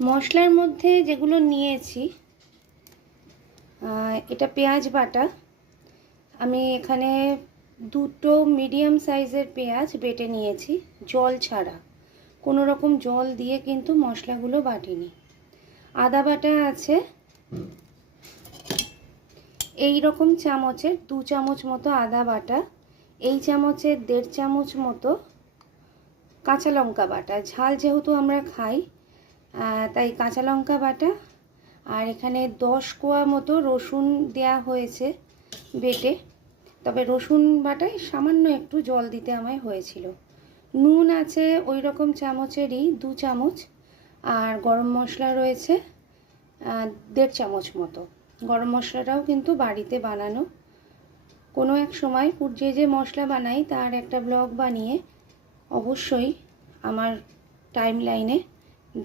মশলার মধ্যে যেগুলো নিয়েছি, এটা পেঁয়াজ বাটা। আমি এখানে দুটো মিডিয়াম সাইজের পেঁয়াজ বেটে নিয়েছি, জল ছাড়া, কোনো রকম জল দিয়ে কিন্তু মশলাগুলো বাটিনি। আদা বাটা আছে এই রকম চামচের 2 চামচ মতো আদা বাটা, এই চামচের 1.5 চামচ মতো কাঁচা লঙ্কা বাটা। ঝাল যেহেতু আমরা খাই তাই কাঁচা লঙ্কা বাটা। আর এখানে 10 কোয়া মতো রসুন দেয়া হয়েছে বেটে, তবে রসুন বাটায় সামান্য একটু জল দিতে আমায় হয়েছিল। নুন আছে ওই রকম চামচেরই 2 চামচ। আর গরম মশলা রয়েছে 1.5 চামচ মতো। গরম মশলাটাও কিন্তু বাড়িতে বানানো। কোনো এক সময় যে মশলা বানাই তার একটা ব্লগ বানিয়ে অবশ্যই আমার টাইম লাইনে